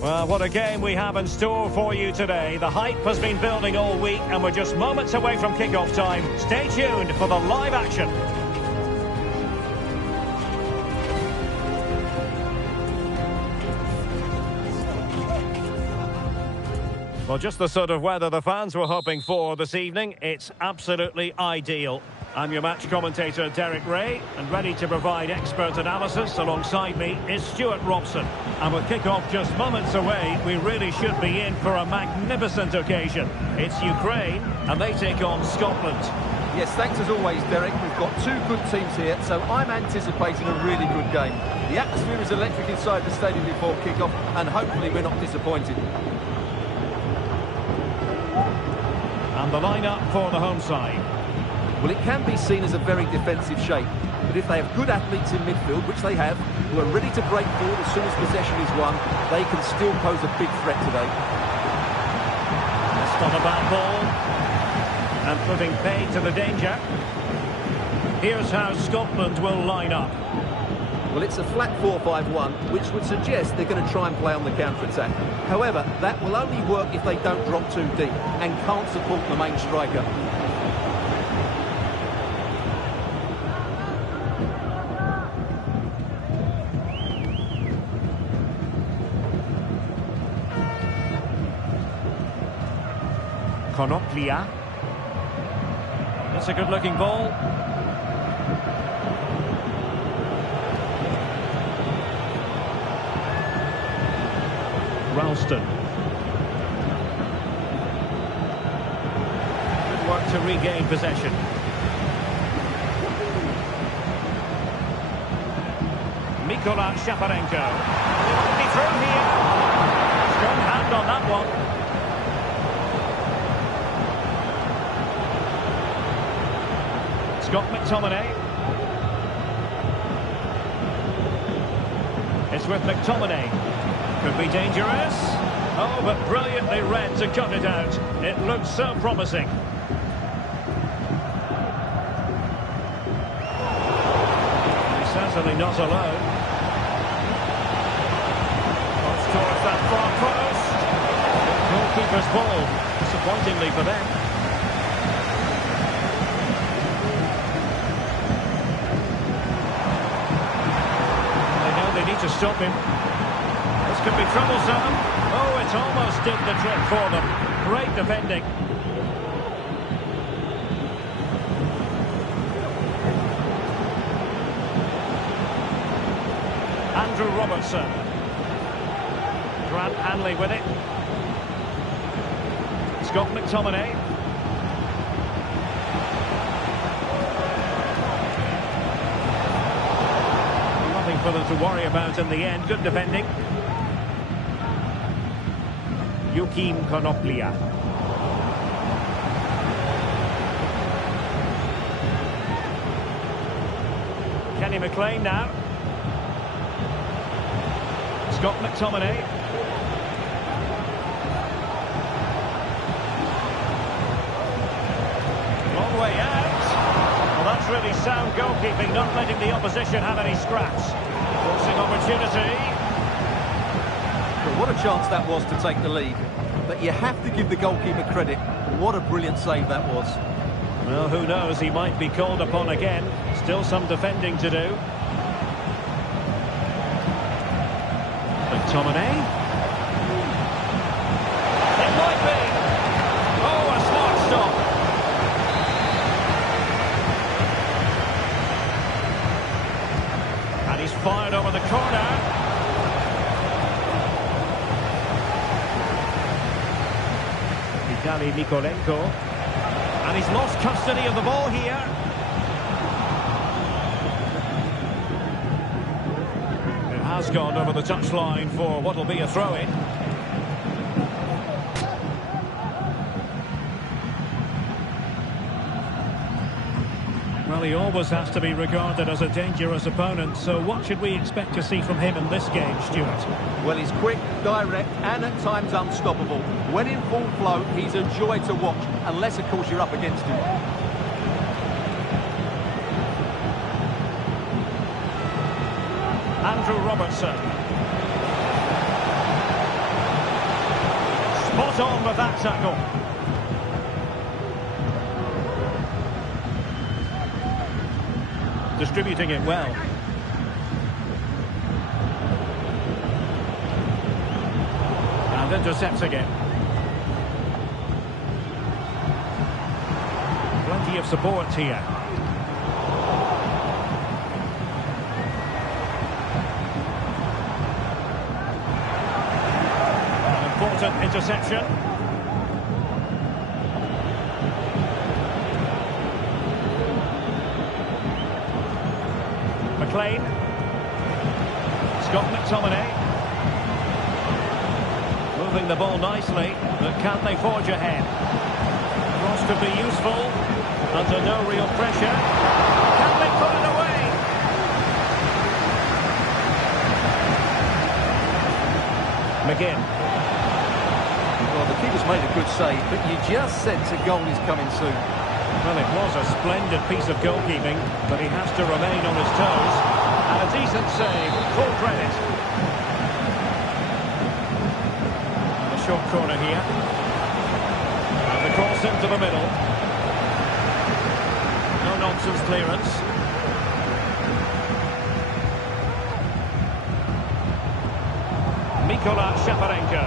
Well, what a game we have in store for you today. The hype has been building all week and we're just moments away from kick-off time. Stay tuned for the live action. Well, just the sort of weather the fans were hoping for this evening. It's absolutely ideal. I'm your match commentator, Derek Ray, and ready to provide expert analysis alongside me is Stuart Robson. And with kick-off just moments away, we really should be in for a magnificent occasion. It's Ukraine, and they take on Scotland. Yes, thanks as always, Derek. We've got two good teams here, so I'm anticipating a really good game. The atmosphere is electric inside the stadium before kick-off, and hopefully we're not disappointed. And the lineup for the home side. Well, it can be seen as a very defensive shape, but if they have good athletes in midfield, which they have, who are ready to break forward as soon as possession is won, they can still pose a big threat today. Stop a bad ball, and putting paid to the danger. Here's how Scotland will line up. Well, it's a flat 4-5-1, which would suggest they're going to try and play on the counter-attack. However, that will only work if they don't drop too deep and can't support the main striker. Konoplia. That's a good-looking ball. Ralston. Good work to regain possession. Mikola Shaparenko. They might be through here. Strong hand on that one. Scott McTominay. It's with McTominay. Could be dangerous. Oh, but brilliantly read to cut it out. It looks so promising. He's certainly not alone. Wants towards that far post. Goalkeeper's ball, disappointingly for them. They know they need to stop him. This could be troublesome. Oh, it almost did the trick for them. Great defending. Andrew Robertson. Grant Hanley with it. Scott McTominay. Nothing for them to worry about in the end. Good defending. Joachim Konoplia. Kenny McLean now. Scott McTominay. Long way out. Well, that's really sound goalkeeping, not letting the opposition have any scraps. Forcing opportunity. What a chance that was to take the lead. But you have to give the goalkeeper credit. What a brilliant save that was. Well, who knows? He might be called upon again. Still some defending to do. McTominay. It might be. Oh, a smart stop. And he's fired over the corner. Vitaly Nikolenko, and he's lost custody of the ball here. It has gone over the touchline for what will be a throw-in. Well, he always has to be regarded as a dangerous opponent, so what should we expect to see from him in this game, Stuart? Well, he's quick, direct, and at times unstoppable. When in full flow, he's a joy to watch, unless, of course, you're up against him. Andrew Robertson. on with that tackle. Distributing it well. And intercepting it. Plenty of support here. An important interception. McLean. Scott McTominay. Moving the ball nicely, but can they forge ahead? Cross could be useful. Under no real pressure. Can they put it away? McGinn. Well, the keeper's made a good save, but you just sense a goal is coming soon. Well, it was a splendid piece of goalkeeping, but he has to remain on his toes. And a decent save, full credit. And a short corner here. And the cross into the middle. No-nonsense clearance. Mikola Shaparenko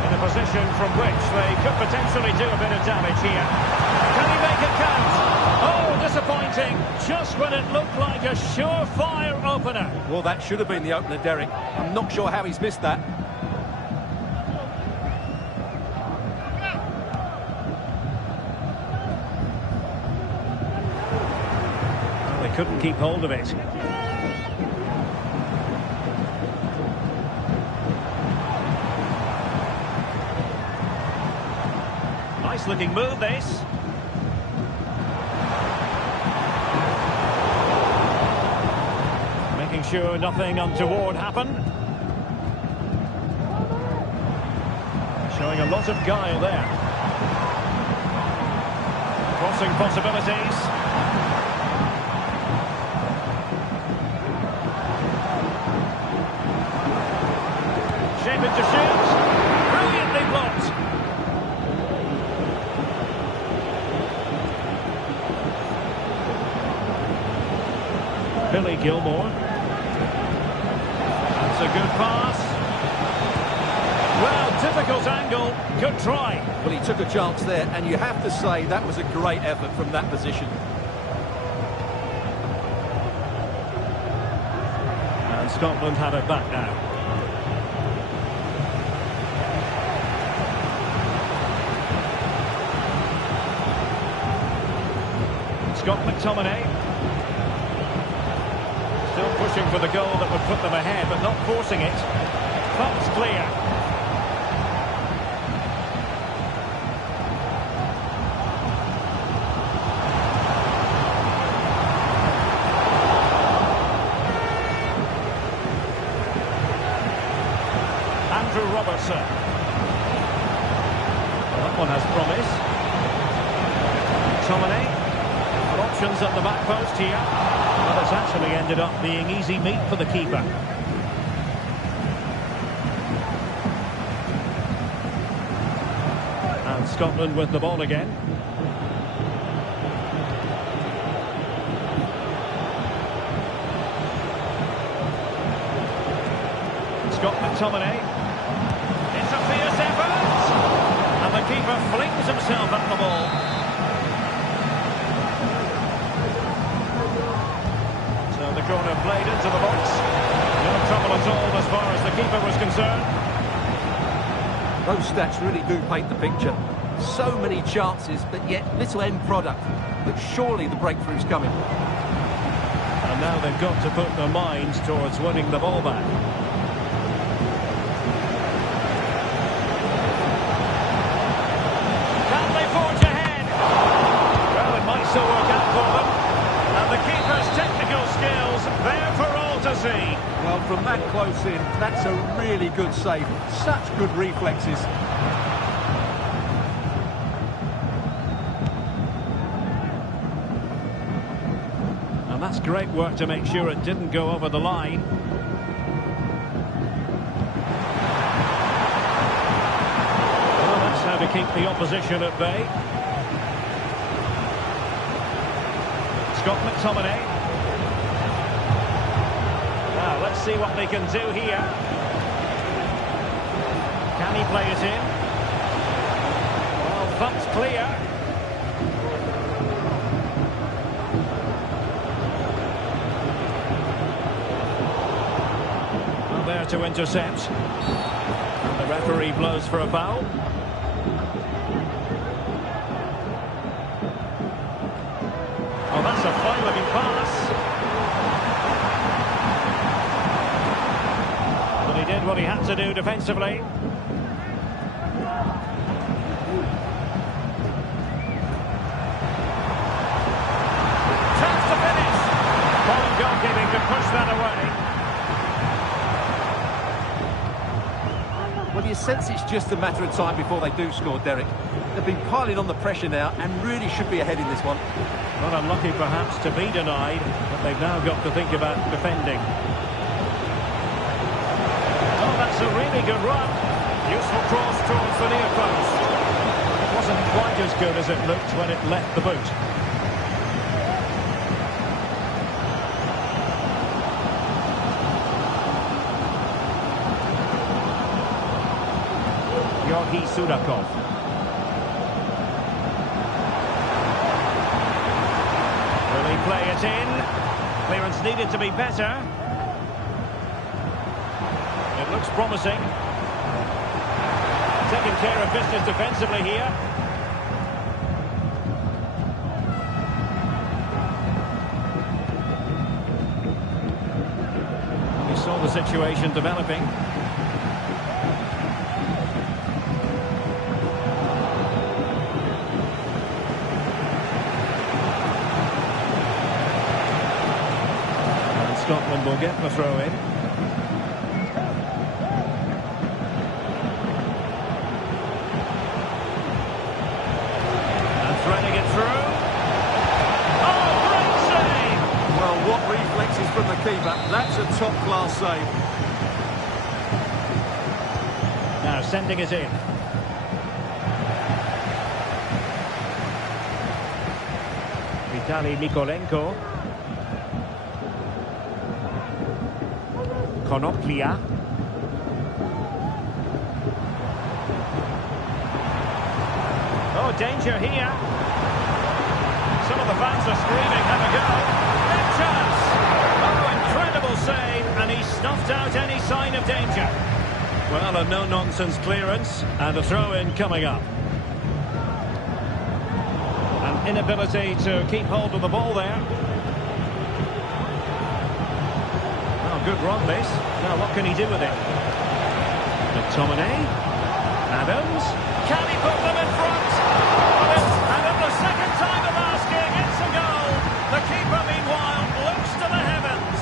in a position from which they could potentially do a bit of damage here. Can he make it count? Oh, disappointing. Just when it looked like a surefire opener. Well, that should have been the opener, Derek. I'm not sure how he's missed that. Well, they couldn't keep hold of it. Nice looking move, this. Making sure nothing untoward happened. Showing a lot of guile there. Crossing possibilities. Shape it to shoot. Brilliantly blocked. Billy Gilmore. That's a good pass. Well, difficult angle. Good try. Well, he took a chance there, and you have to say that was a great effort from that position. And Scotland have it back now. Scott McTominay. Still pushing for the goal that would put them ahead, but not forcing it. That's clear. Andrew Robertson. Well, that one has promise. McTominay. Options at the back post here. Well, it's actually ended up being easy meat for the keeper. And Scotland with the ball again. Scott McTominay. It's a fierce effort. And the keeper flings himself at the ball. The corner played into the box. No trouble at all as far as the keeper was concerned. Those stats really do paint the picture. So many chances, but yet little end product. But surely the breakthrough's coming. And now they've got to put their minds towards winning the ball back. Can they forge ahead? Well, it might still work out for them. And the keeper's technical skills there for all to see. Well, from that close in, that's a really good save. Such good reflexes. And that's great work to make sure it didn't go over the line. keep the opposition at bay. Scott McTominay. Now, let's see what they can do here. Can he play it in? Well, thumped clear. Well, there to intercept. And the referee blows for a foul. Oh, that's a fine-looking pass. But he did what he had to do defensively. Chance to finish. Poland goalkeeping to push that away. Well, you sense it's just a matter of time before they do score, Derek. They've been piling on the pressure now and really should be ahead in this one. Well, unlucky perhaps to be denied, but they've now got to think about defending. Oh, that's a really good run. Useful cross towards the near post. It wasn't quite as good as it looked when it left the boot. Georgi Sudakov. Will he play it in? Clearance needed to be better. It looks promising. Taking care of business defensively here. We saw the situation developing. Scotland will get the throw in. And threading it through. Oh, great save! Well, what reflexes from the keeper. That's a top-class save. Now sending it in. Vitaly Mykolenko. Konoplia. Oh, danger here. Some of the fans are screaming, have a go. Big chance. Oh, incredible save, and he snuffed out any sign of danger. Well, a no-nonsense clearance, and a throw-in coming up. An inability to keep hold of the ball there. Good run this. Now what can he do with it? McTominay. Adams. Can he put them in front? And at the second time of asking, it's a goal. The keeper, meanwhile, looks to the heavens.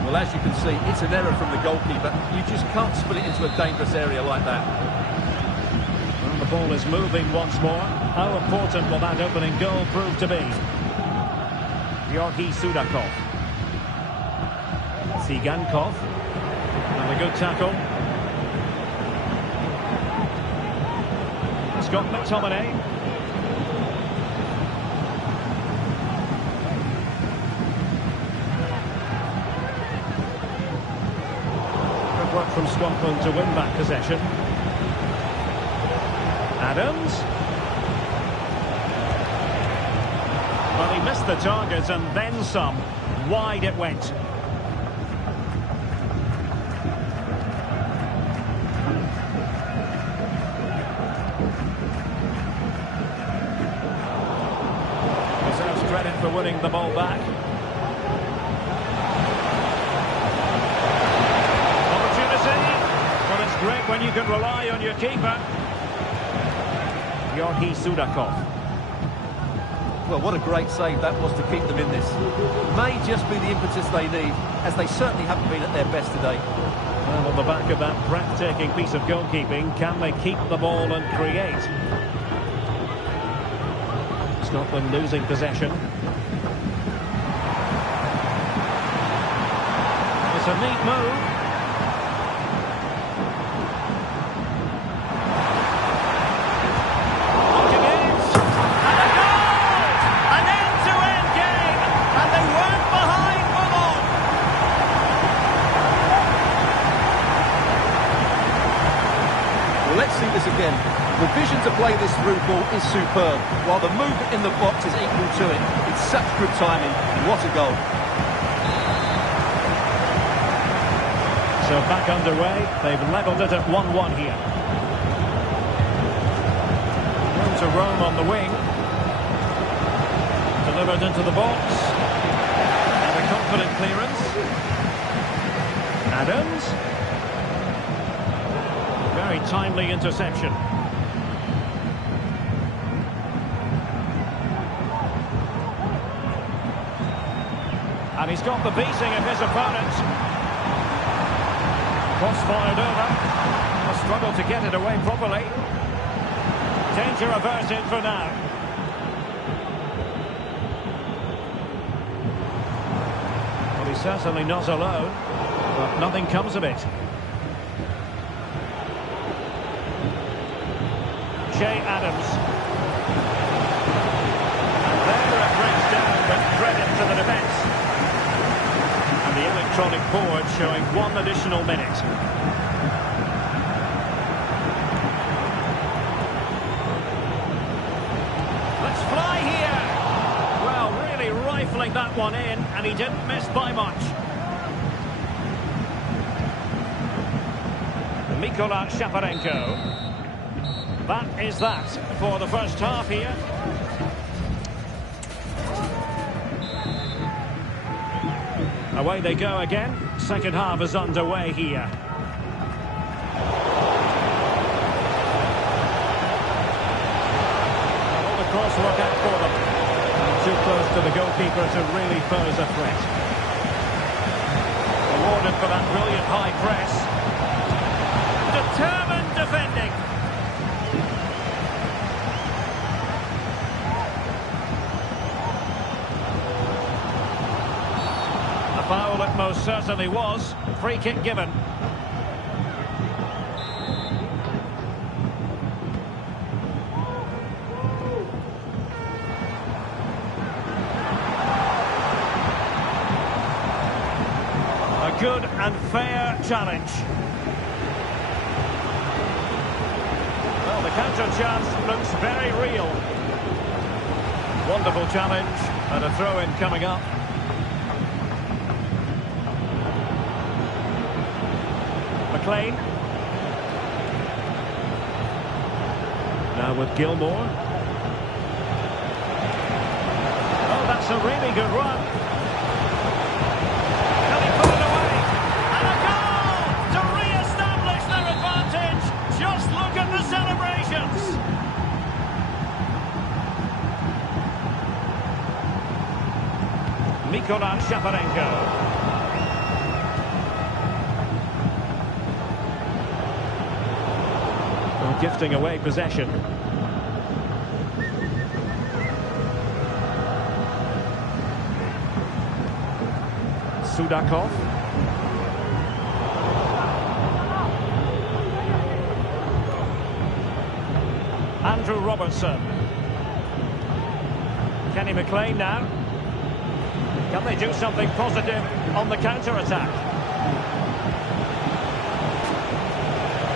Well, as you can see, it's an error from the goalkeeper. You just can't split it into a dangerous area like that. The ball is moving once more. How important will that opening goal prove to be? Georgi Sudakov. Tsigankov. And a good tackle. Scott McTominay. Good work from Scotland to win back possession. Adams. Well, he missed the target and then some. Wide it went. Deserves credit for winning the ball back. Opportunity. Well, it's great when you can rely on your keeper. Georgi Sudakov. Well, what a great save that was to keep them in this. May just be the impetus they need, as they certainly haven't been at their best today. Well, on the back of that breathtaking piece of goalkeeping, can they keep the ball and create? Scotland losing possession. It's a neat move. Looking in. And a goal! An end-to-end game. And they weren't behind for long. Well, let's see this again. The vision to play this through ball is superb, while the movement in the box is equal to it. It's such good timing. What a goal. So back underway. They've levelled it at 1-1 here. Room to roam on the wing. Delivered into the box. And a confident clearance. Adams. Very timely interception. And he's got the beating of his opponent. Cross fired over. A struggle to get it away properly. Danger averted for now. Well, he's certainly not alone, but nothing comes of it. Jay Adams. And there it breaks down with credit to the defence. And the electronic board showing 1 additional minute. Let's fly here. Well, really rifling that one in, and he didn't miss by much. Mikola Shaparenko. That is that for the first half here. Away they go again. Second half is underway here. All the cross look out for them. Too close to the goalkeeper to really pose a threat. Awarded for that brilliant high press. Determined defending. Foul it most certainly was. Free kick given. A good and fair challenge. Well, the counter chance looks very real. Wonderful challenge and a throw-in coming up. McLean. Now with Gilmore. Oh, that's a really good run. Can he put it away? And a goal to re-establish their advantage. Just look at the celebrations. Mikola Shaparenko. Gifting away possession. Sudakov. Andrew Robertson. Kenny McLean now. Can they do something positive on the counter-attack?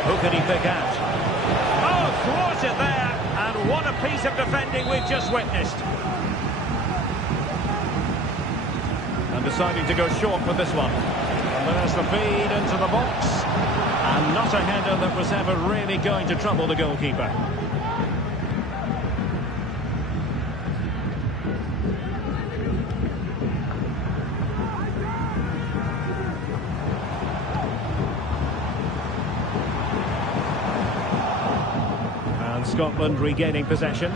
Who can he pick out? Thwarted there, and what a piece of defending we've just witnessed. And deciding to go short with this one. And there's the feed into the box. And not a header that was ever really going to trouble the goalkeeper. Scotland regaining possession.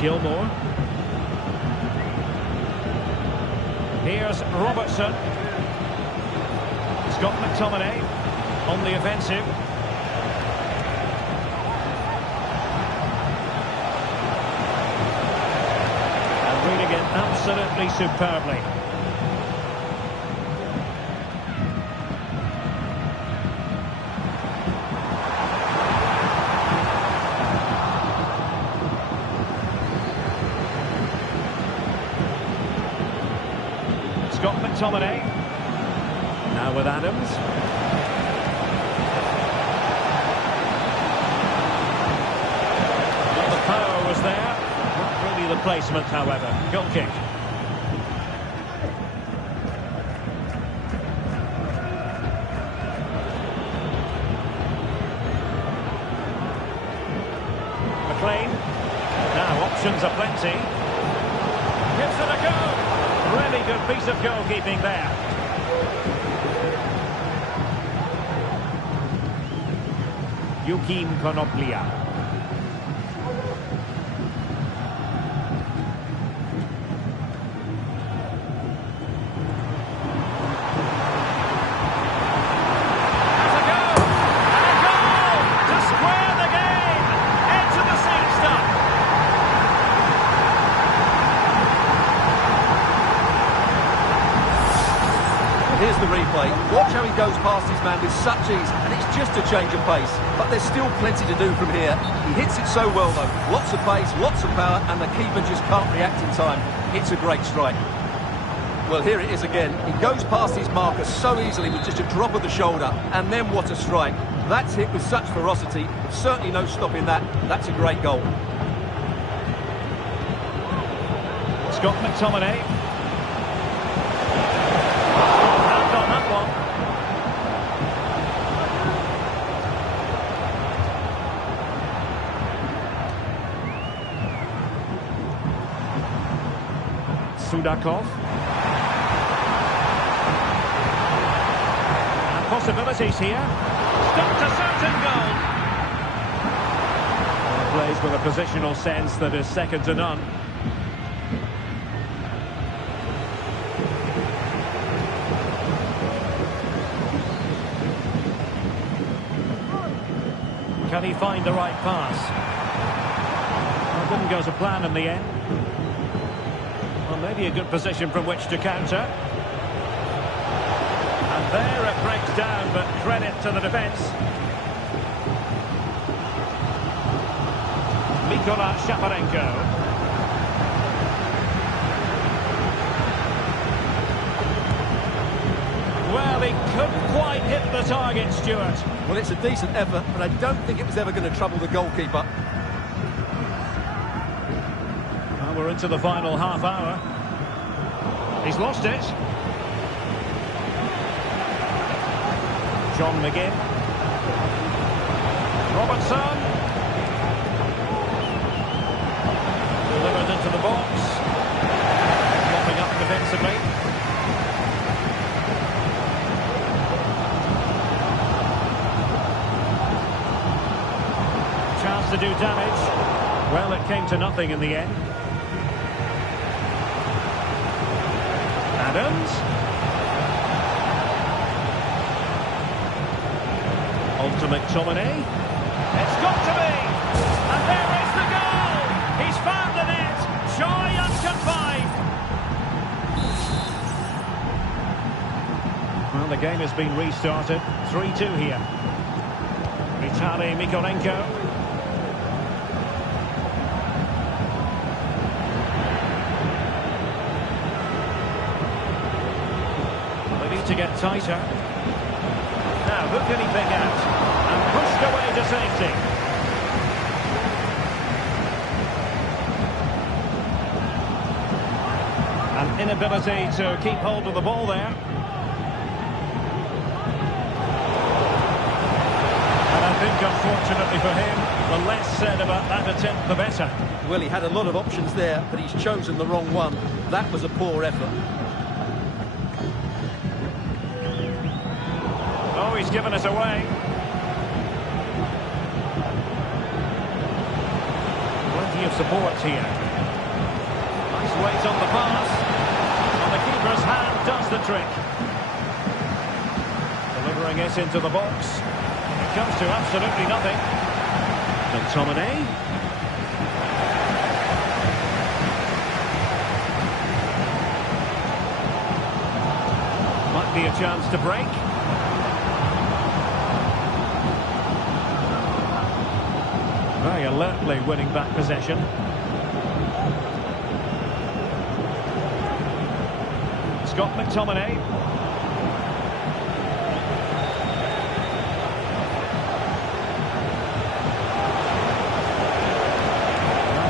Gilmore. Here's Robertson. Scott McTominay on the offensive. And reading it absolutely superbly. Scott McTominay. Now with Adams. Well, the power was there. Not really the placement, however. Goal kick. McLean. Now options are plenty. Gives it a go. Really good piece of goalkeeping there. Joachim Konoplia. Here's the replay. Watch how he goes past his man with such ease, and it's just a change of pace. But there's still plenty to do from here. He hits it so well, though. Lots of pace, lots of power, and the keeper just can't react in time. It's a great strike. Well, here it is again. He goes past his marker so easily with just a drop of the shoulder, and then what a strike. That's hit with such ferocity. Certainly no stopping that. That's a great goal. Scott McTominay. Sudakov. And possibilities here. Stopped a certain goal. Well, plays with a positional sense that is second to none. Can he find the right pass? Well, didn't go to plan in the end. Well, maybe a good position from which to counter. And there it breaks down, but credit to the defence. Mikola Shaparenko. Well, he couldn't quite hit the target, Stuart. Well, it's a decent effort, but I don't think it was ever going to trouble the goalkeeper. Well, we're into the final half hour. He's lost it. John McGinn. Robertson. Delivered into the box. Mopping up defensively. Chance to do damage. Well, it came to nothing in the end. Adams. On to McTominay. It's got to be! And there is the goal! He's found the net! Joy unconfined! Well, the game has been restarted. 3-2 here. Vitaly Mikolenko. To get tighter. Now, who can he pick out? And pushed away to safety. An inability to keep hold of the ball there. And I think, unfortunately for him, the less said about that attempt, the better. Well, he had a lot of options there, but he's chosen the wrong one. That was a poor effort. Oh, he's given us away. Plenty of support here. Nice weight on the pass. And the keeper's hand does the trick. Delivering it into the box. It comes to absolutely nothing. McTominay. chance to break. Very alertly winning back possession. Scott McTominay.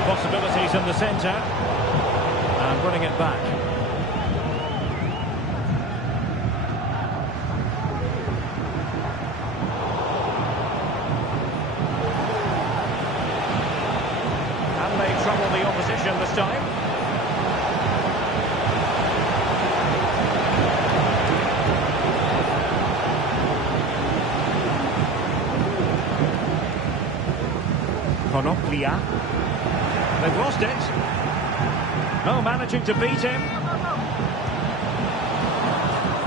Possibilities in the centre. And winning it back. And they trouble the opposition this time. Konoplia. They've lost it. Oh, managing to beat him.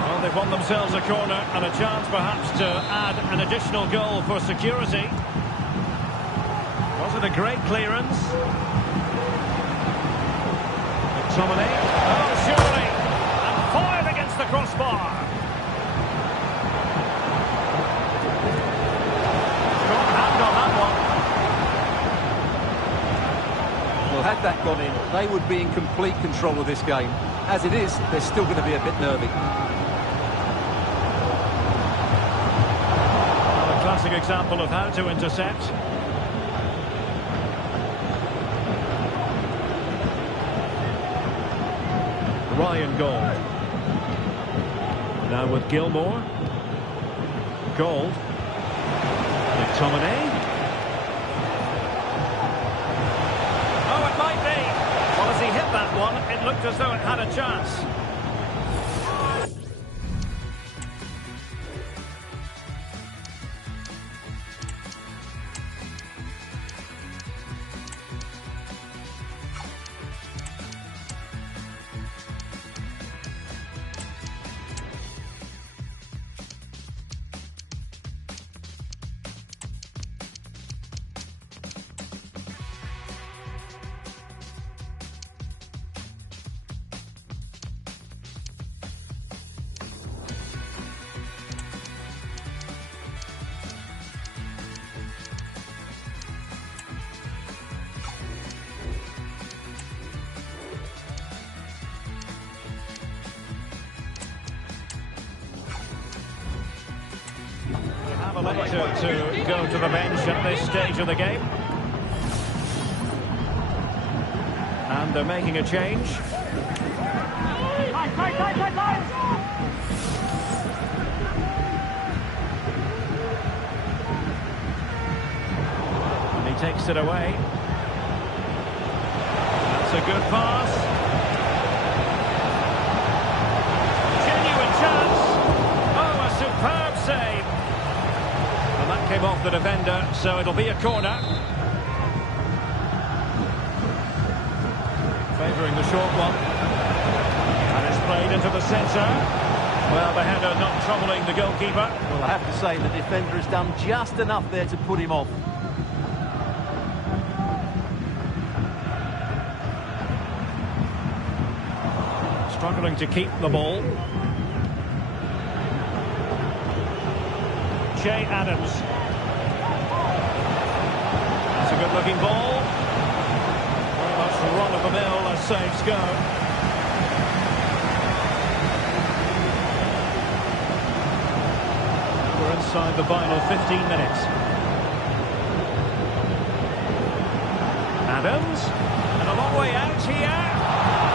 Well, they've won themselves a corner and a chance perhaps to add an additional goal for security. Was it a great clearance? McTominay. Oh, surely. And fired against the crossbar. Strong hand on that one. Well, had that gone in, they would be in complete control of this game. As it is, they're still going to be a bit nervy. Well, a classic example of how to intercept. Ryan Gold. Now with Gilmore. Gold. McTominay. Well, as he hit that one, it looked as though it had a chance. To go to the bench at this stage of the game. And they're making a change. And he takes it away. That's a good pass. Genuine chance. Oh, a superb save. Came off the defender, so it'll be a corner. Favouring the short one. And it's played into the centre. Well, the header not troubling the goalkeeper. Well, I have to say the defender has done just enough there to put him off. Struggling to keep the ball. Che Adams. It's a good-looking ball. Very much run-of-the-mill as saves go. We're inside the final 15 minutes. Adams. And a long way out here.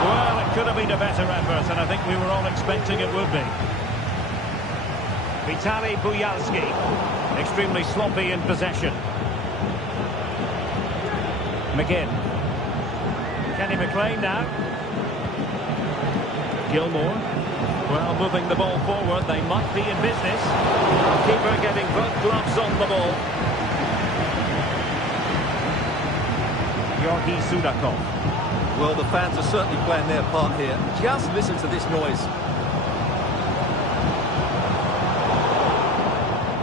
Well, it could have been a better effort, and I think we were all expecting it would be. Vitaly Buyalski. Extremely sloppy in possession. McGinn. Kenny McLean now. Gilmore. Well, moving the ball forward, they might be in business. Keeper getting both gloves on the ball. Georgi Sudakov. Well, the fans are certainly playing their part here. Just listen to this noise.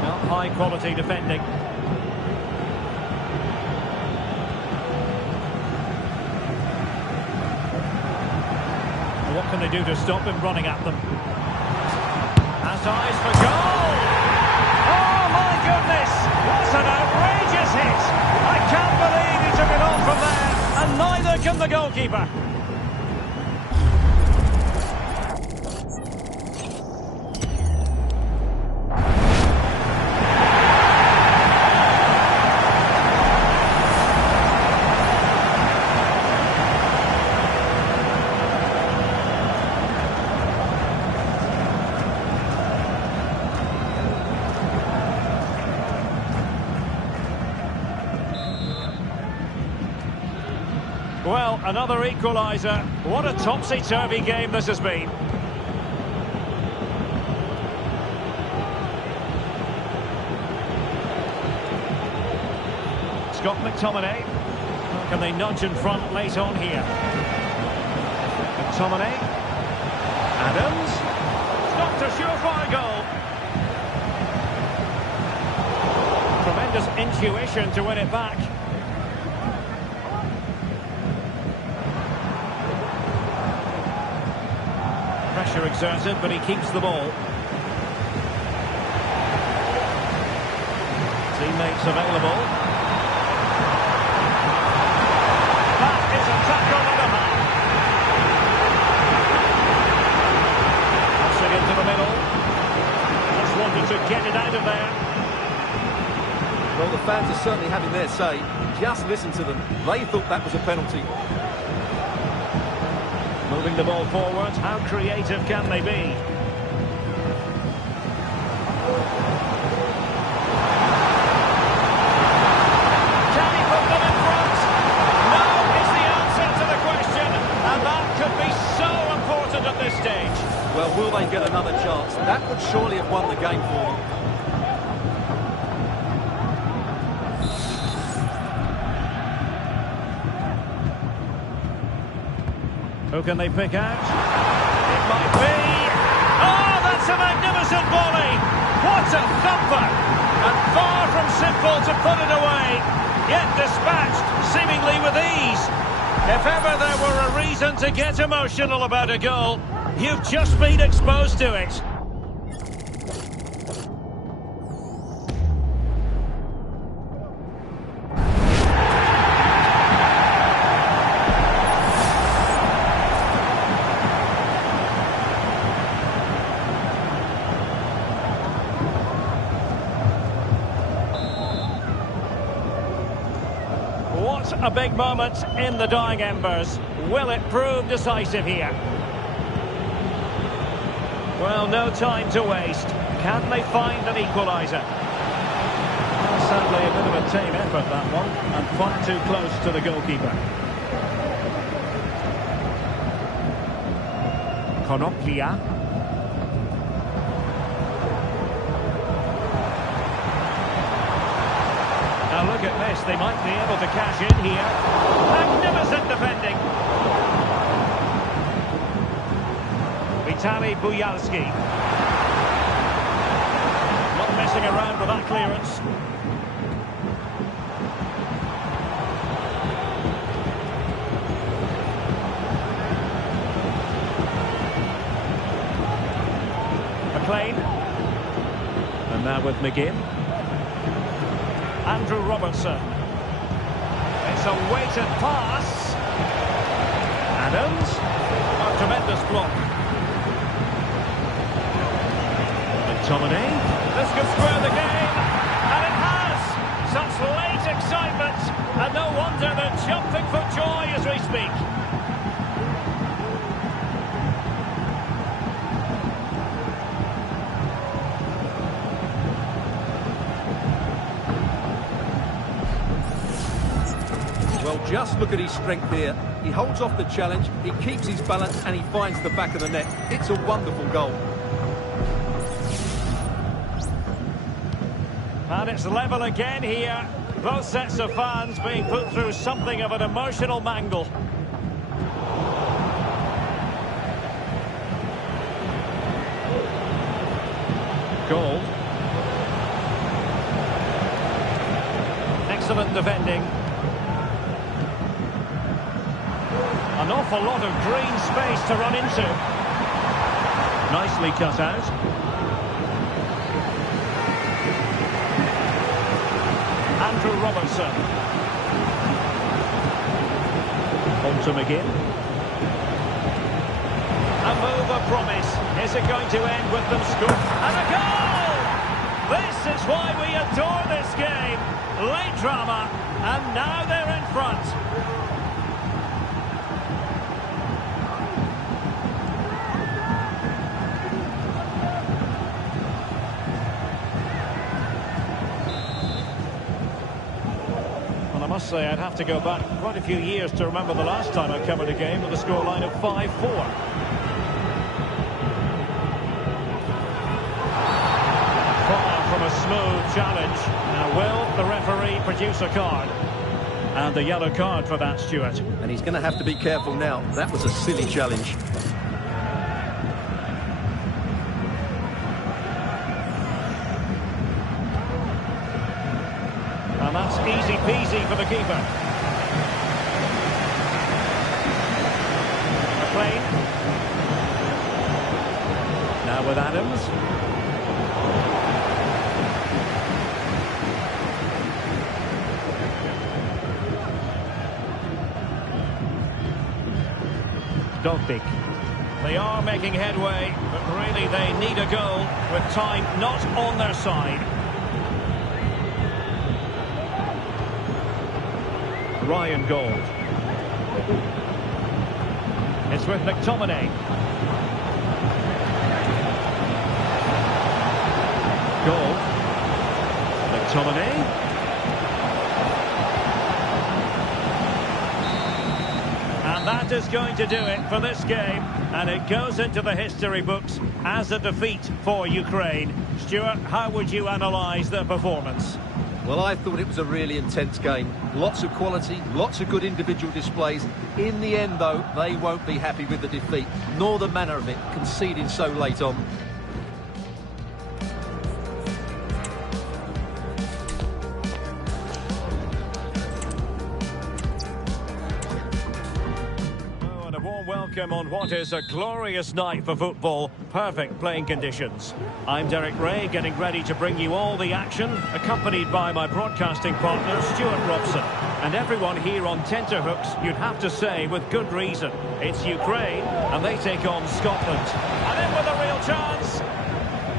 Well, high quality defending. What can they do to stop him running at them? Has has eyes for goal. Oh, my goodness. What an outrageous hit. I can't believe he took it on from there. And neither can the goalkeeper. Well, another equaliser. What a topsy-turvy game this has been. Scott McTominay. Can they nudge in front late on here? McTominay. Adams. Not a surefire goal. Tremendous intuition to win it back. Pressure exerted, but he keeps the ball. Teammates available. That is a tackle and a half. Passing into the middle. Just wanted to get it out of there. Well, the fans are certainly having their say. Just listen to them. They thought that was a penalty. Moving the ball forward, how creative can they be? Can he put them in front? No is the answer to the question, and that could be so important at this stage. Well, will they get another chance? That would surely have won the game for them. Who can they pick out? It might be... Oh, that's a magnificent volley! What a thumper! And far from simple to put it away, yet dispatched seemingly with ease. If ever there were a reason to get emotional about a goal, you've just been exposed to it. What a big moment in the dying embers. Will it prove decisive here? Well, no time to waste. Can they find an equaliser? Sadly, a bit of a tame effort, that one, and far too close to the goalkeeper. Konoplia. Now look at this, they might be able to cash in here. Magnificent defending. Vitaly Bujalski. Not messing around with that clearance. McLean. And now with McGinn. Andrew Robertson. It's a weighted pass. Adams. A tremendous block. McTominay. This could square the game. And it has. Such late excitement. And no wonder they're jumping for joy as we speak. Well, just look at his strength here. He holds off the challenge, he keeps his balance, and he finds the back of the net. It's a wonderful goal. And it's level again here. Both sets of fans being put through something of an emotional mangle. Goal. Excellent defending. An awful lot of green space to run into. Nicely cut out. Robertson. On to McGinn. A move of promise. Is it going to end with them scoring? And a goal! This is why we adore this game. Late drama, and now they're in front. Well, I must say I'd have to go back quite a few years to remember the last time I covered a game with a scoreline of 5-4. From a smooth challenge. Now will the referee produce a card? And the yellow card for that, Stuart. And he's going to have to be careful now. That was a silly challenge. And that's easy peasy for the keeper. McLean. Now with Adams. Dogbik. They are making headway, but really they need a goal with time not on their side. Ryan Gold. It's with McTominay. Gold. McTominay. And that is going to do it for this game, and it goes into the history books as a defeat for Ukraine. Stuart, how would you analyse their performance? Well, I thought it was a really intense game. Lots of quality, lots of good individual displays. In the end, though, they won't be happy with the defeat, nor the manner of it, conceding so late on. Welcome on what is a glorious night for football. Perfect playing conditions. I'm Derek Ray, getting ready to bring you all the action, accompanied by my broadcasting partner, Stuart Robson. And everyone here on tenterhooks, you'd have to say, with good reason. It's Ukraine, and they take on Scotland. And in with a real chance.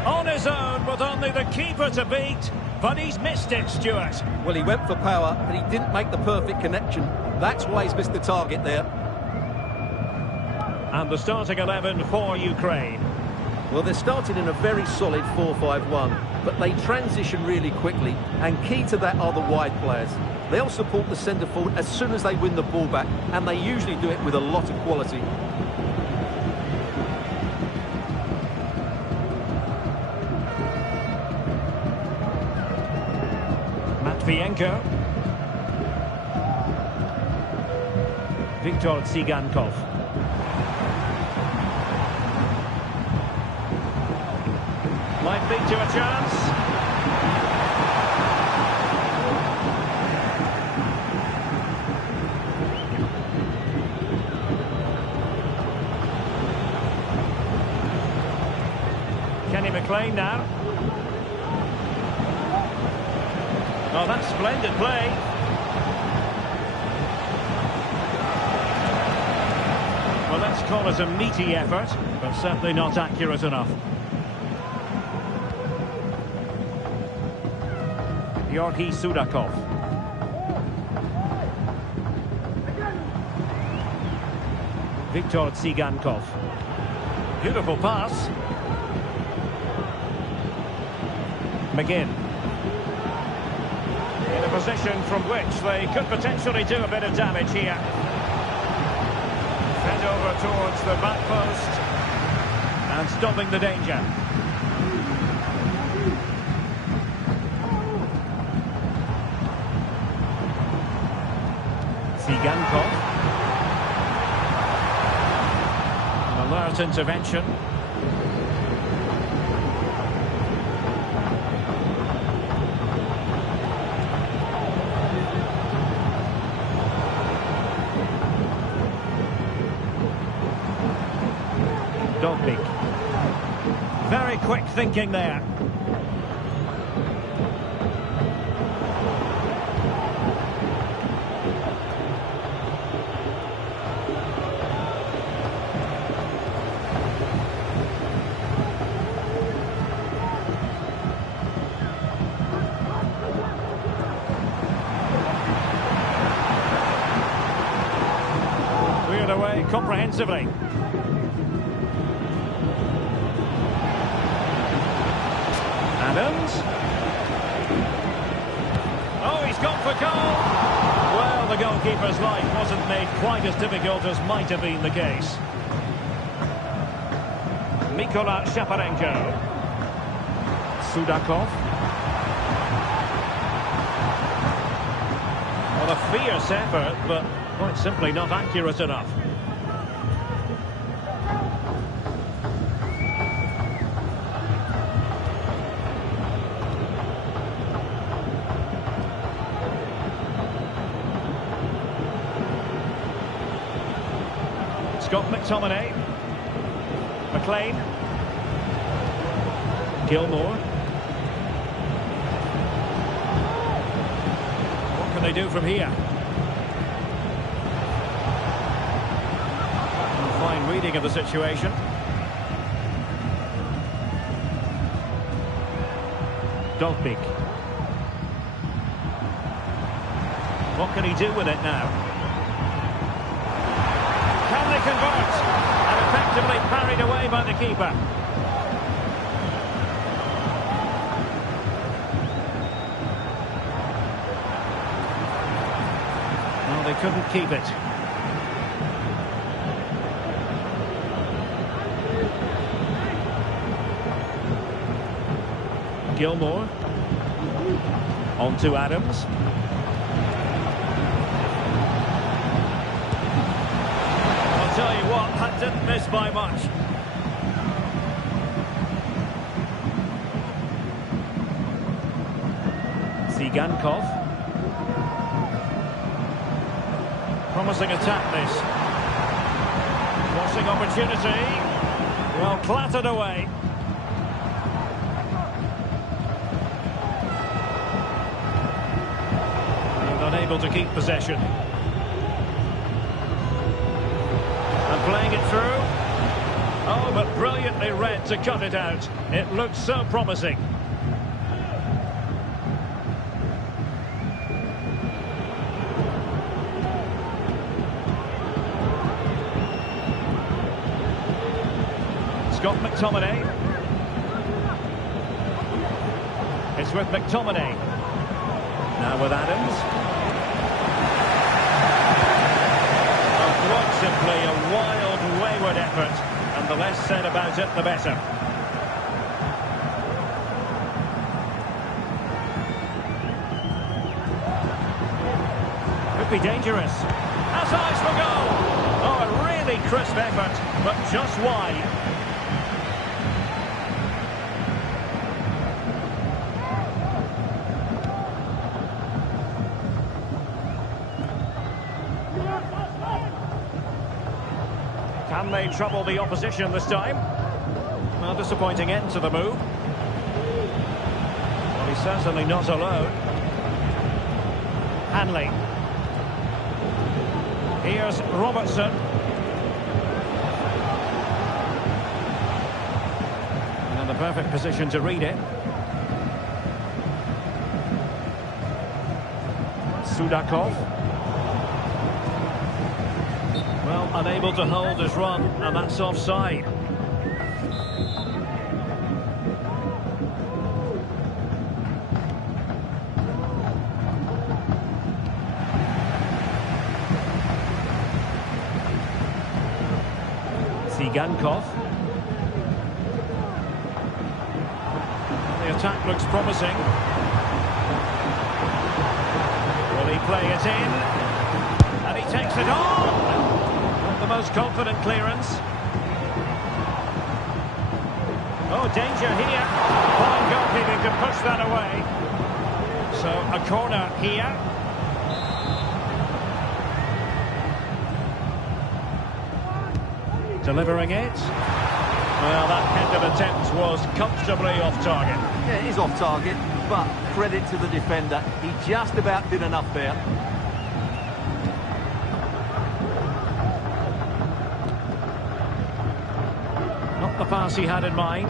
On his own, with only the keeper to beat. But he's missed it, Stuart. Well, he went for power, but he didn't make the perfect connection. That's why he's missed the target there. And the starting 11 for Ukraine. Well, they're starting in a very solid 4-5-1, but they transition really quickly, and key to that are the wide players. They'll support the centre forward as soon as they win the ball back, and they usually do it with a lot of quality. Matvienko. Viktor Tsigankov. Might lead to a chance. Kenny McLean now. Oh, that's splendid play. Well, let's call it a meaty effort, but certainly not accurate enough. Georgi Sudakov. Viktor Tsigankov. Beautiful pass. McGinn. In a position from which they could potentially do a bit of damage here. Fed over towards the back post. And stopping the danger. Tsigankov. An alert intervention. Dogbik. Very quick thinking there. away comprehensively. Adams. Oh, he's gone for goal. Well, the goalkeeper's life wasn't made quite as difficult as might have been the case. Mikola Shaparenko. Sudakov. Well, a fierce effort, but quite simply not accurate enough. Scott McTominay. McLean. Gilmore. What can they do from here? Fine reading of the situation. Dolbig. What can he do with it now? Can they convert? And effectively parried away by the keeper. Well, they couldn't keep it. Gilmore. On to Adams. I'll tell you what, that didn't miss by much. Zigankov. Promising attack this. Crossing opportunity. Well, clattered away. Unable to keep possession. And playing it through. Oh, but brilliantly read to cut it out. It looked so promising. Scott McTominay. It's with McTominay. Now with Adams. Quite simply a wild, wayward effort, and the less said about it, the better. Could be dangerous. Has eyes for goal. Oh, a really crisp effort, but just wide. Can they trouble the opposition this time? Well, disappointing end to the move. Well, he's certainly not alone. Hanley. Here's Robertson. And in the perfect position to read it. Sudakov. Well, unable to hold his run, and that's offside. Zigankov. The attack looks promising. Will he play it in? And he takes it on! The most confident clearance. Oh, danger here. Fine goalkeeping to push that away. So a corner here. Delivering it. Well, that kind of attempt was comfortably off target. Yeah, it is off target, but credit to the defender. He just about did enough there. Not the pass he had in mind.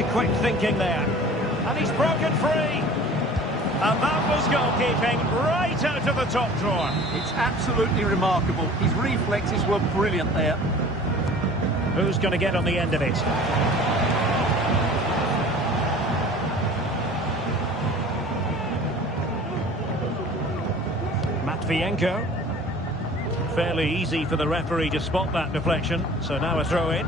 Very quick thinking there. And he's broken free. And that was goalkeeping right out of the top drawer. It's absolutely remarkable. His reflexes were brilliant there. Who's going to get on the end of it? Matvienko. Fairly easy for the referee to spot that deflection. So now a throw in.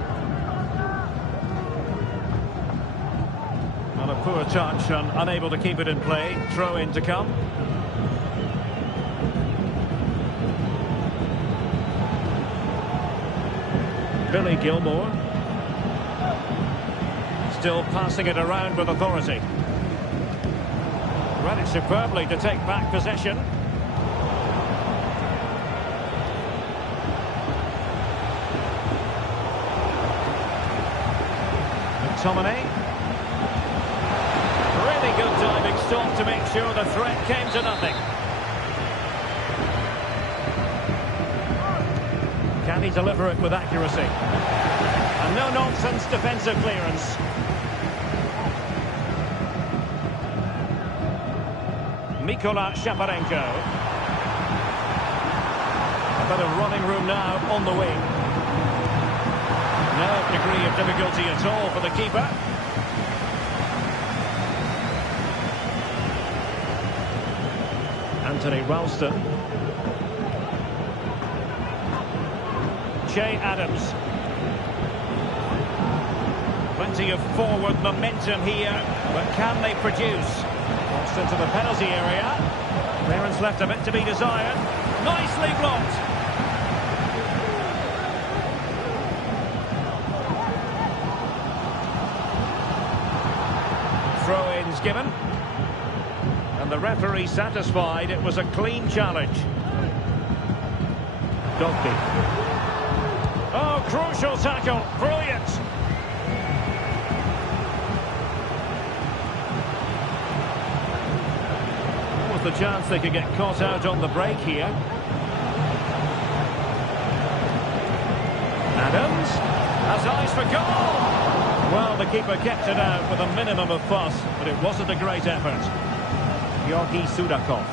On a poor touch and unable to keep it in play. Throw in to come. Billy Gilmore. Still passing it around with authority. Read it superbly to take back possession. McTominay. Really good diving stop to make sure the threat came to nothing. Can he deliver it with accuracy? And no-nonsense defensive clearance. Mikola Shaparenko. A bit of running room now on the wing. No degree of difficulty at all for the keeper. Anthony Ralston. Che Adams. Plenty of forward momentum here, but can they produce? Crossed into the penalty area. Clearance left a bit to be desired. Nicely blocked. Throw-ins given. And the referee satisfied it was a clean challenge. Dogby. Oh, crucial tackle. Brilliant. Was the chance they could get caught out on the break here. Adams has eyes for goal. Well, the keeper kept it out with a minimum of fuss, but it wasn't a great effort. Georgi Sudakov.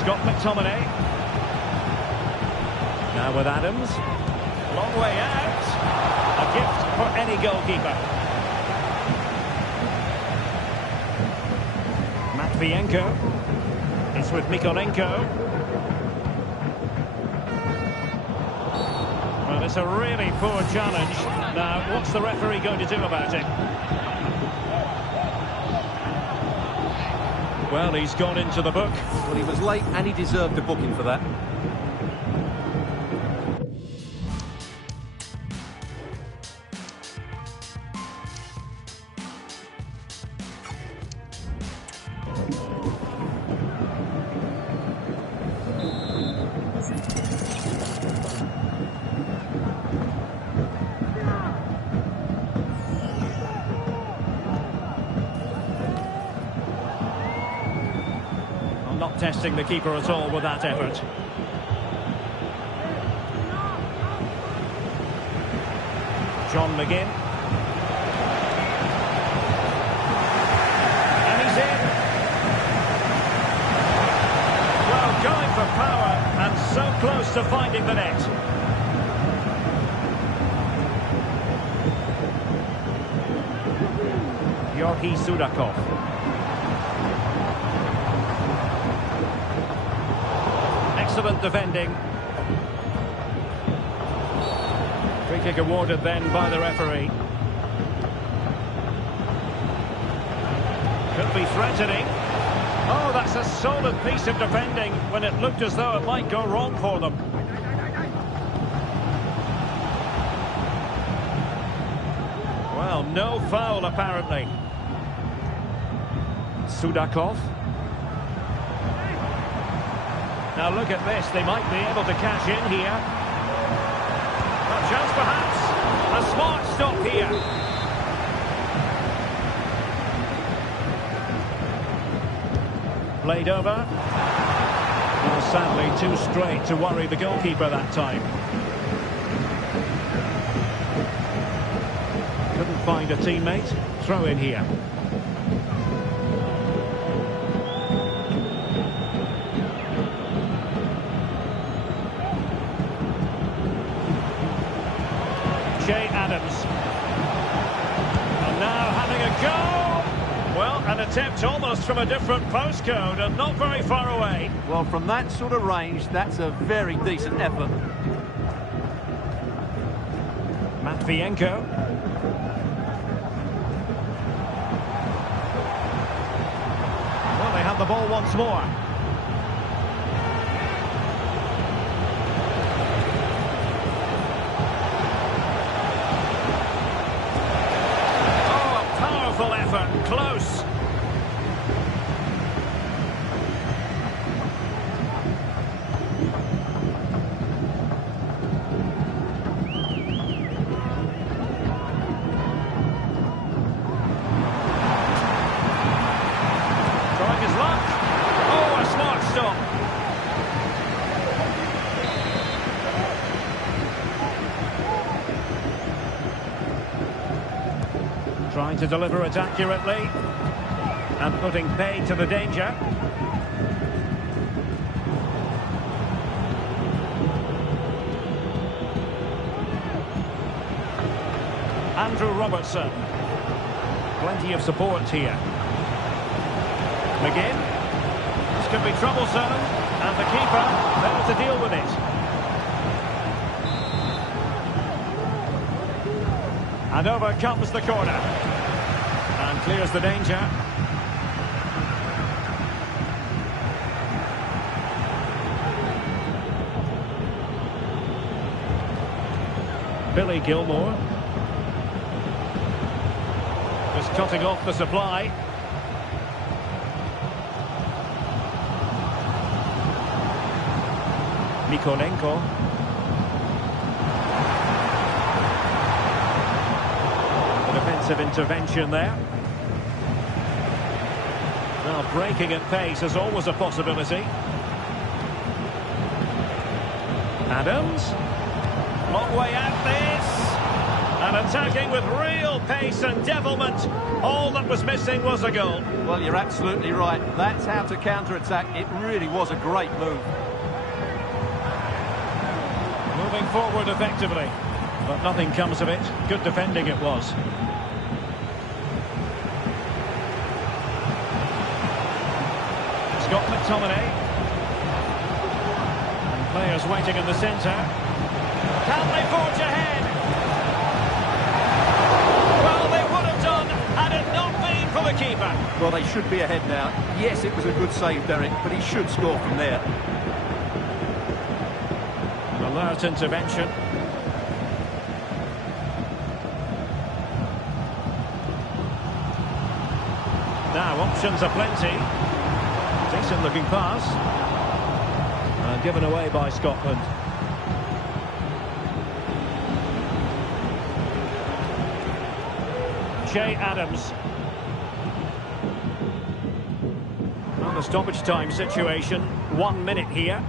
Scott McTominay. Now with Adams. Long way out. A gift for any goalkeeper. Matvienko. It's with Mykolenko. Well, it's a really poor challenge. Now, what's the referee going to do about it? Well, he's gone into the book. Well, he was late and he deserved a booking for that. Not testing the keeper at all with that effort. John McGinn. And he's in. Well, going for power and so close to finding the net. Georgi Sudakov. Excellent defending. Free kick awarded then by the referee. Could be threatening. Oh, that's a solid piece of defending when it looked as though it might go wrong for them. Well, no foul apparently. Sudakov. Now look at this, they might be able to cash in here. A chance perhaps. A smart stop here. Played over. Well, sadly, too straight to worry the goalkeeper that time. Couldn't find a teammate. Throw in here. Adams. And now having a go. Well, an attempt almost from a different postcode and not very far away. Well, from that sort of range, that's a very decent effort. Matvienko. Well, they have the ball once more. Close. Trying his luck. Oh, a smart stop. Trying to deliver it accurately and putting pay to the danger. Andrew Robertson. Plenty of support here. McGinn. This could be troublesome. And the keeper there to deal with it. And over comes the corner. And clears the danger. Billy Gilmore. Just cutting off the supply. Mikolenko. The defensive intervention there. Well, breaking at pace is always a possibility. Adams. Long way out this. And attacking with real pace and devilment. All that was missing was a goal. Well, you're absolutely right. That's how to counter-attack. It really was a great move. Moving forward effectively. But nothing comes of it. Good defending it was. Scott McTominay. And players waiting in the centre. Can they forge ahead? Well, they would have done had it not been for the keeper. Well, they should be ahead now. Yes, it was a good save, Derek, but he should score from there. Alert intervention. Now, options are plenty. Decent looking pass. And given away by Scotland. Che Adams. On the stoppage time situation, 1 minute here.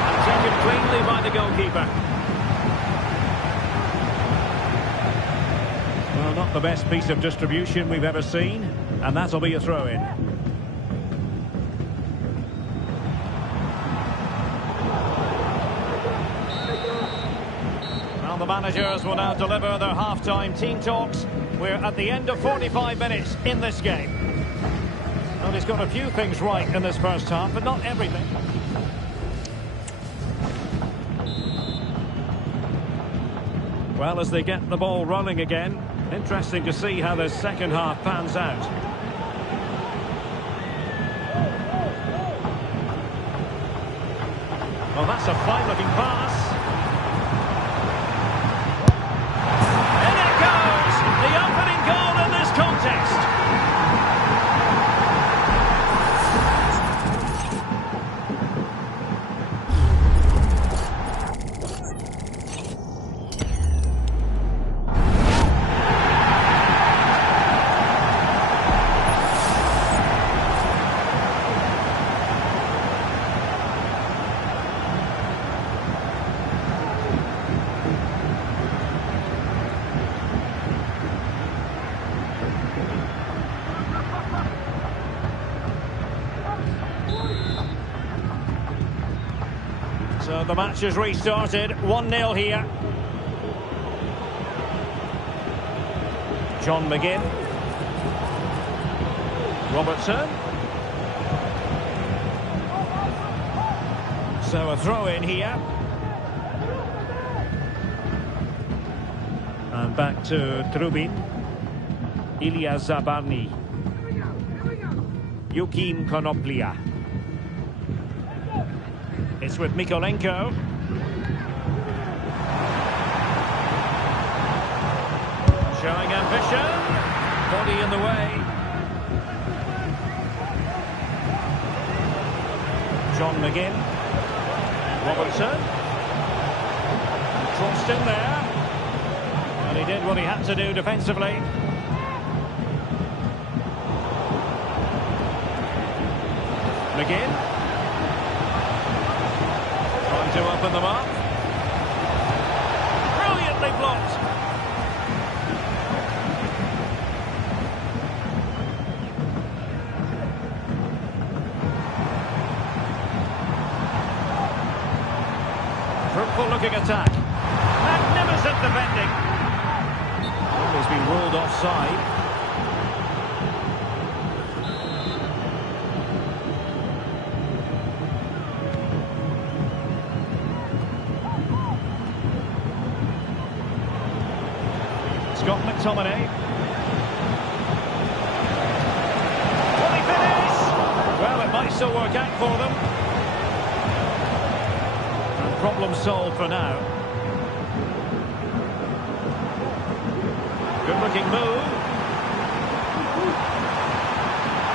And taken cleanly by the goalkeeper. Well, not the best piece of distribution we've ever seen, and that'll be a throw-in. The managers will now deliver their half-time team talks. We're at the end of 45 minutes in this game. Well, he's got a few things right in this first half, but not everything. Well, as they get the ball rolling again, interesting to see how the second half pans out. Well, that's a fine-looking pass. The opening goal in this contest. So the match is restarted. 1-0 here. John McGinn. Robertson. So a throw in here. And back to Trubin. Ilya Zabarny. Yukim Konoplia. It's with Mykolenko. Showing ambition. Body in the way. John McGinn. Robertson. Crossed in there. And he did what he had to do defensively. McGinn. Trying to open them up. Brilliantly blocked. Fruitful looking attack. Magnificent defending. Oh, he's been ruled offside. Scott McTominay. Will he finish? Well, it might still work out for them. And problem solved for now. Good looking move.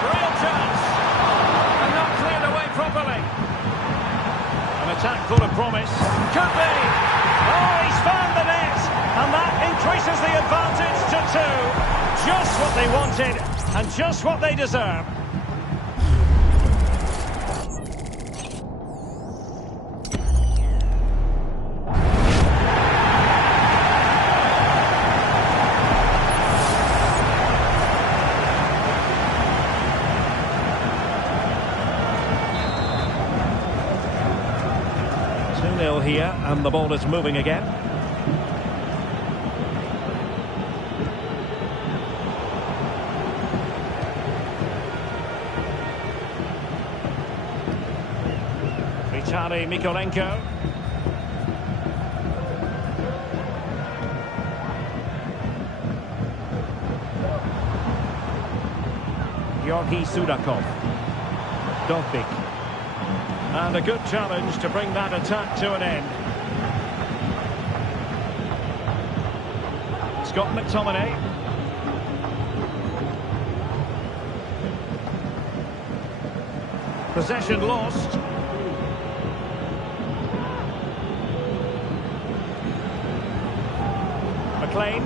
Real chance. And not cleared away properly. An attack full of promise. Could be. Oh, he's found the net. And that increases the advantage to 2. Just what they wanted and just what they deserve. Here, and the ball is moving again. Vitaly Mykolenko. Georgi Sudakov. Dovbik. And a good challenge to bring that attack to an end. Scott McTominay. Possession lost. McLean.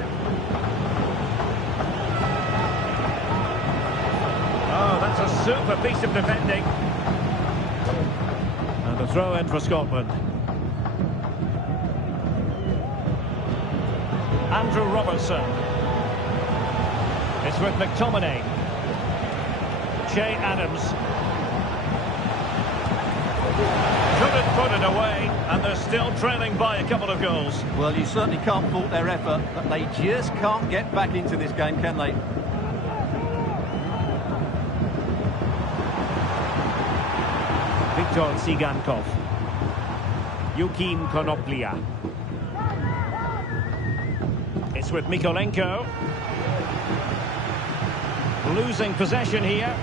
Oh, that's a super piece of defending. And a throw in for Scotland. Andrew Robertson. It's with McTominay. Che Adams. Couldn't put it away, and they're still trailing by a couple of goals. Well, you certainly can't fault their effort, but they just can't get back into this game, can they? Viktor Tsigankov. Yukim Konoplia. It's with Mykolenko. Losing possession here.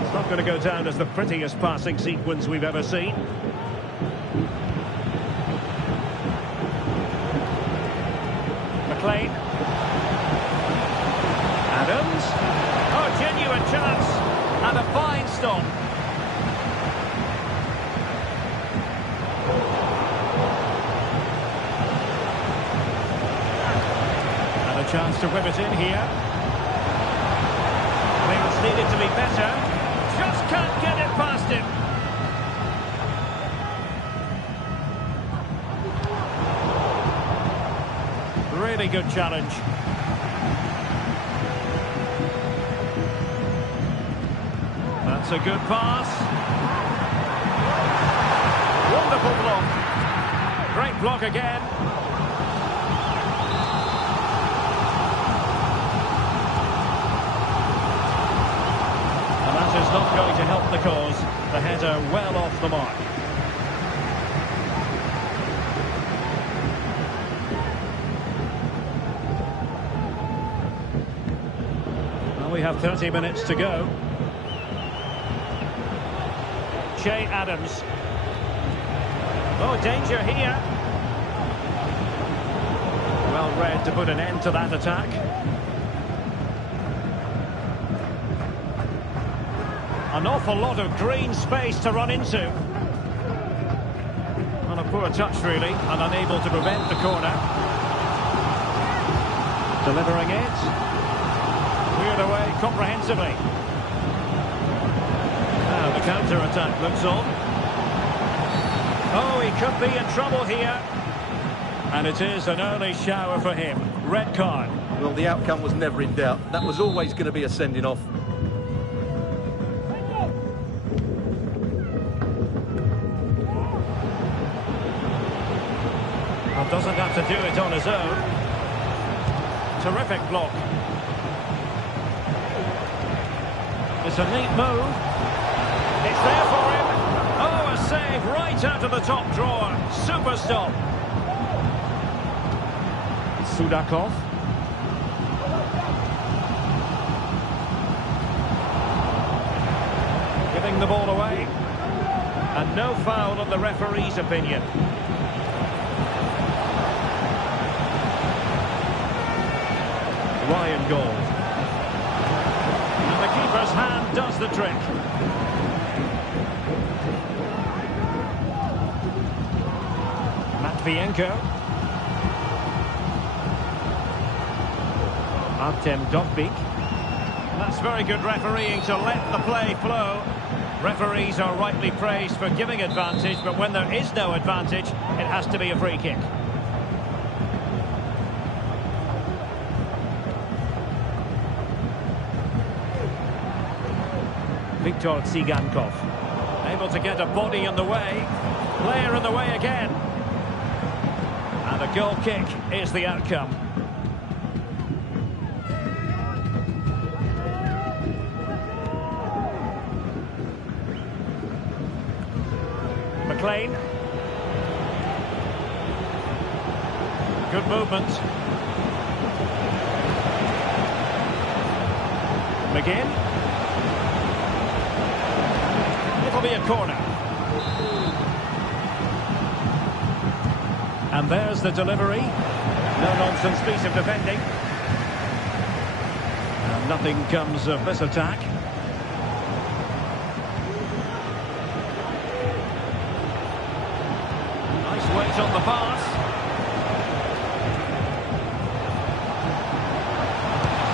It's not going to go down as the prettiest passing sequence we've ever seen. McLean. Adams. Oh, genuine chance. And a fine stop. And a chance to whip it in here. Things needed to be better. Just can't get it past him. Really good challenge. That's a good pass. Wonderful block. Great block again. And that is not going to help the cause. The header well off the mark. Well, we have 30 minutes to go. Che Adams. Oh, danger here. Well read to put an end to that attack. An awful lot of green space to run into. On a poor touch, really, and unable to prevent the corner. Delivering it. Cleared away comprehensively. Now the counter-attack looks on. Oh, he could be in trouble here. And it is an early shower for him. Red card. Well, the outcome was never in doubt. That was always going to be a sending off. Well, doesn't have to do it on his own. Terrific block. It's a neat move. It's there for him. Oh, a save right out of the top drawer. Super stop. Sudakov. Giving the ball away. And no foul in the referee's opinion. Ryan Gold. And the keeper's hand does the trick. Matvienko. Artem Dovbyk. That's very good refereeing to let the play flow. Referees are rightly praised for giving advantage, but when there is no advantage, it has to be a free kick. Viktor Tsigankov. Able to get a body in the way. Player in the way again. And a goal kick is the outcome. McLean. Good movement. McGinn. It'll be a corner. And there's the delivery. No-nonsense piece of defending. And nothing comes of this attack. Nice weight on the pass.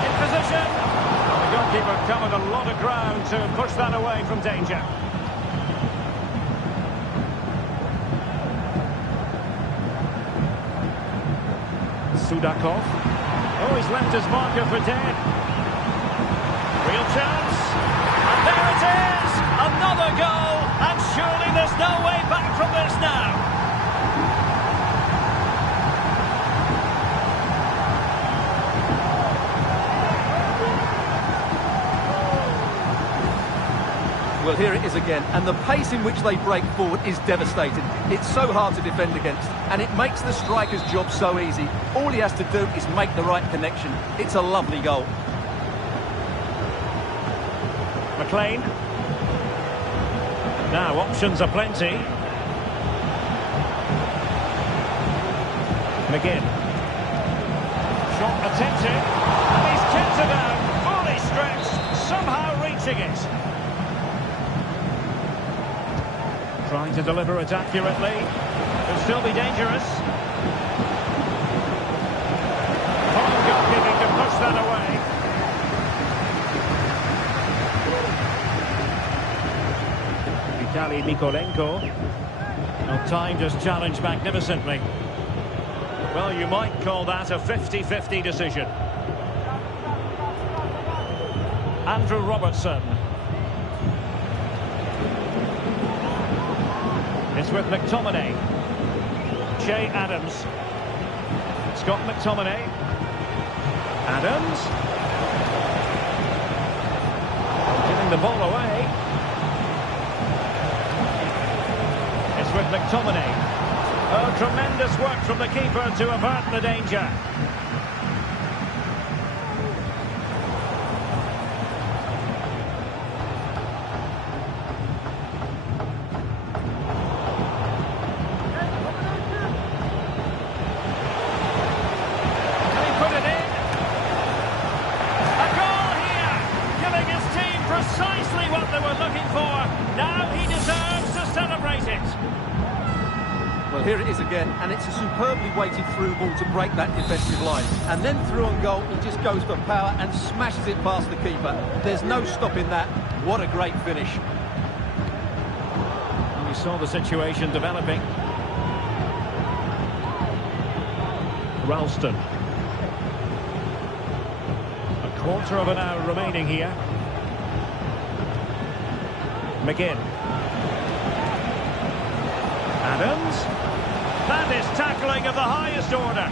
In position. Well, the goalkeeper covered a lot of ground to push that away from danger. Sudakov. Oh, he's left his marker for dead. Real chance. And there it is! Another goal! And surely there's no way back from this now. Well, here it is again, and the pace in which they break forward is devastating. It's so hard to defend against, and it makes the striker's job so easy. All he has to do is make the right connection. It's a lovely goal. McLean. Now, options are plenty. McGinn. Shot attempted, and he's kept it down, fully stretched, somehow reaching it. Trying to deliver it accurately. Could still be dangerous. Fine goalkeeping to push that away. Vitaly Mikolenko. Well, timed his challenge magnificently. Well, you might call that a 50-50 decision. Andrew Robertson. It's with McTominay. Che Adams. Scott McTominay. Adams. Giving the ball away. It's with McTominay. Oh, tremendous work from the keeper to avert the danger. Precisely what they were looking for. Now he deserves to celebrate it. Well, here it is again, and it's a superbly weighted through ball to break that defensive line. And then through on goal, he just goes for power and smashes it past the keeper. There's no stopping that. What a great finish. And we saw the situation developing. Ralston. A quarter of an hour remaining here. McGinn. Adams. That is tackling of the highest order.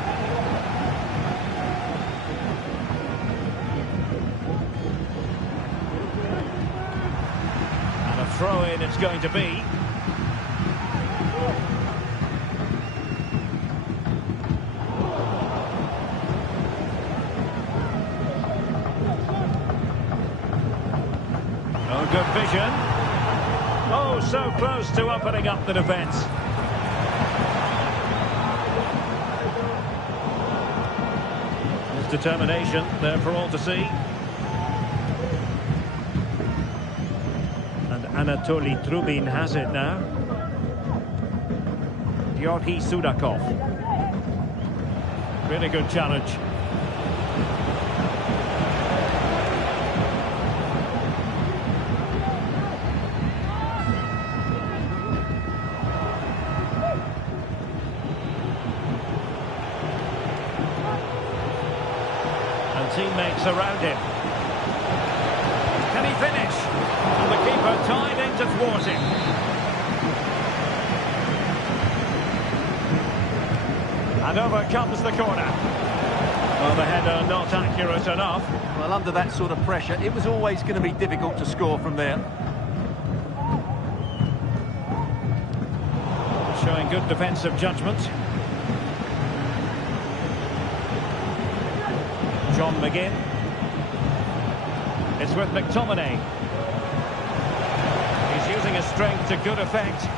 And a throw-in it's going to be. Oh, good vision. Oh, so close to opening up the defence. His determination there for all to see. And Anatoly Trubin has it now. Georgi Sudakov. Really good challenge. Teammates around him. Can he finish? And the keeper tied in to thwart him. And over comes the corner. Well, the header not accurate enough. Well, under that sort of pressure, it was always going to be difficult to score from there. Showing good defensive judgment. John McGinn. It's with McTominay. He's using his strength to good effect.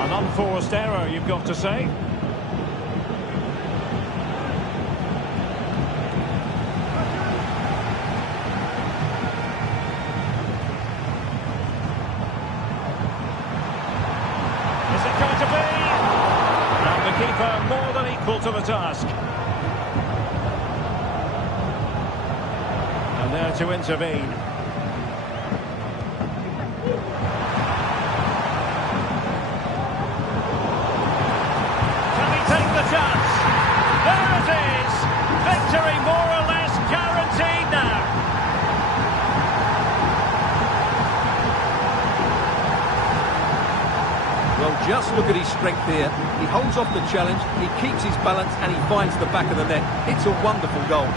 An unforced error, you've got to say. Is it going to be? And the keeper more than equal to the task. And there to intervene. Can he take the chance? There it is! Victory more or less guaranteed now. Well, just look at his strength here. He holds off the challenge, he keeps his balance, and he finds the back of the net. It's a wonderful goal.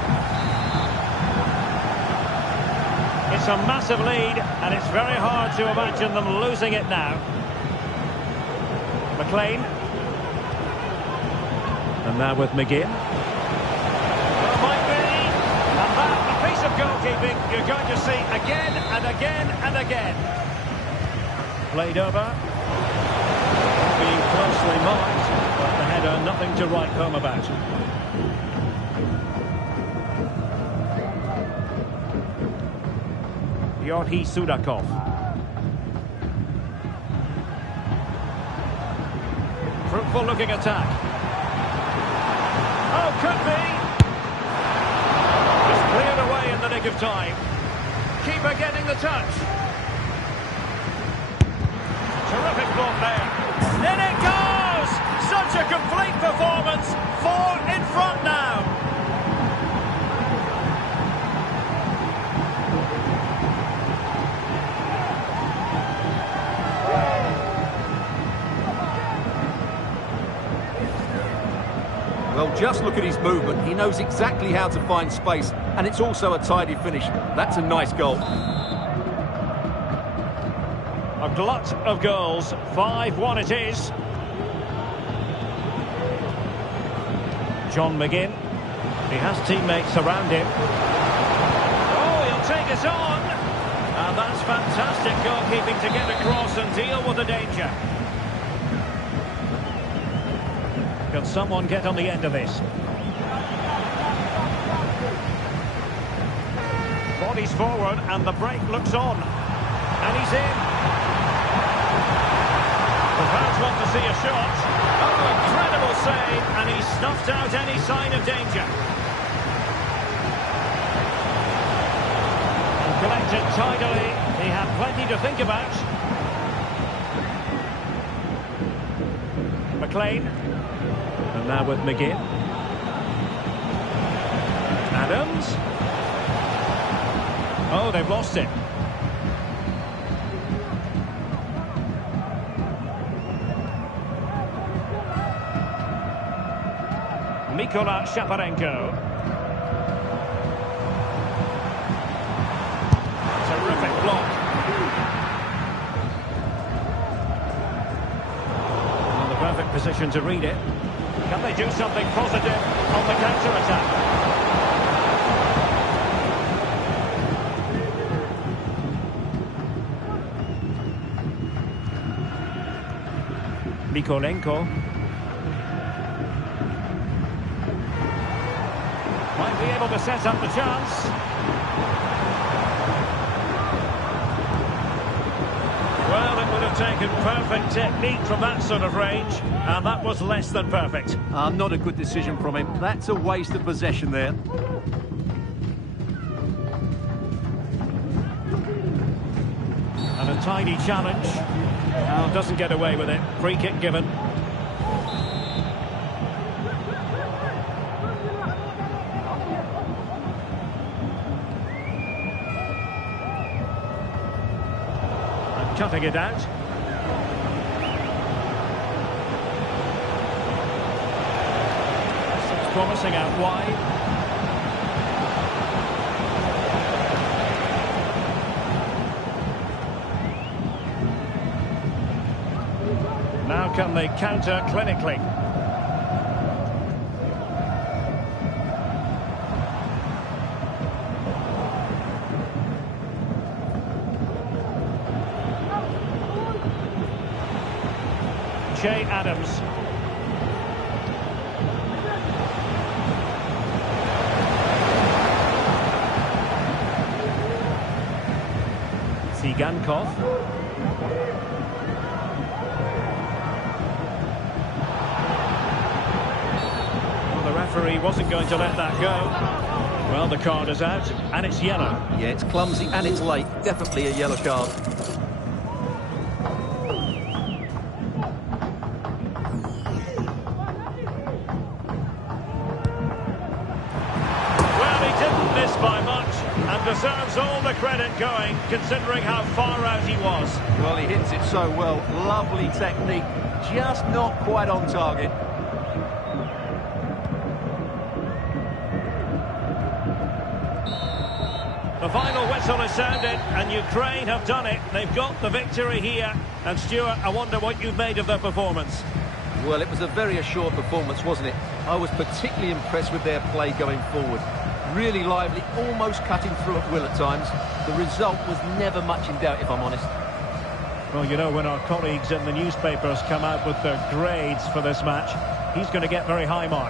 It's a massive lead, and it's very hard to imagine them losing it now. McLean. And now with McGinn. Well, might be. And that, a piece of goalkeeping you're going to see again and again and again. Played over. Being closely marked, but the header nothing to write home about. Georgi Sudakov. Fruitful looking attack. Oh, could be. It's cleared away in the nick of time. Keeper getting the touch. Terrific block there. In it goes! Such a complete performance. 4 in front now. Well, just look at his movement. He knows exactly how to find space, and it's also a tidy finish. That's a nice goal. A glut of goals. 5-1 it is. John McGinn. He has teammates around him. Oh, he'll take us on. And that's fantastic goalkeeping to get across and deal with the danger. Can someone get on the end of this? Bodies forward and the break looks on. And he's in. The fans want to see a shot. Oh, incredible save, and he snuffed out any sign of danger. And collected tidily. He had plenty to think about. McLean. And now with McGinn. Adams. Oh, they've lost it. Mikola Shaparenko. Terrific block. And the perfect position to read it. Can they do something positive on the counter-attack? Mikolenko. Might be able to set up the chance. Well, it would have taken perfect technique from that sort of range, and that was less than perfect. Not a good decision from him. That's a waste of possession there. And a tidy challenge. Now doesn't get away with it. Free kick given. And cutting it out. It's promising out wide. Now can they counter clinically? Che Adams. Tsigankov. The referee wasn't going to let that go. Well, the card is out, and it's yellow. Yeah, it's clumsy and it's late. Definitely a yellow card. Well, he didn't miss by much, and deserves all the credit going, considering how far out he was. Well, he hits it so well. Lovely technique. Just not quite on target. The final whistle is sounded, and Ukraine have done it. They've got the victory here. And Stuart, I wonder what you've made of their performance. Well, it was a very assured performance, wasn't it? I was particularly impressed with their play going forward. Really lively, almost cutting through at will at times. The result was never much in doubt, if I'm honest. Well, you know, when our colleagues in the newspapers come out with their grades for this match, he's going to get very high marks.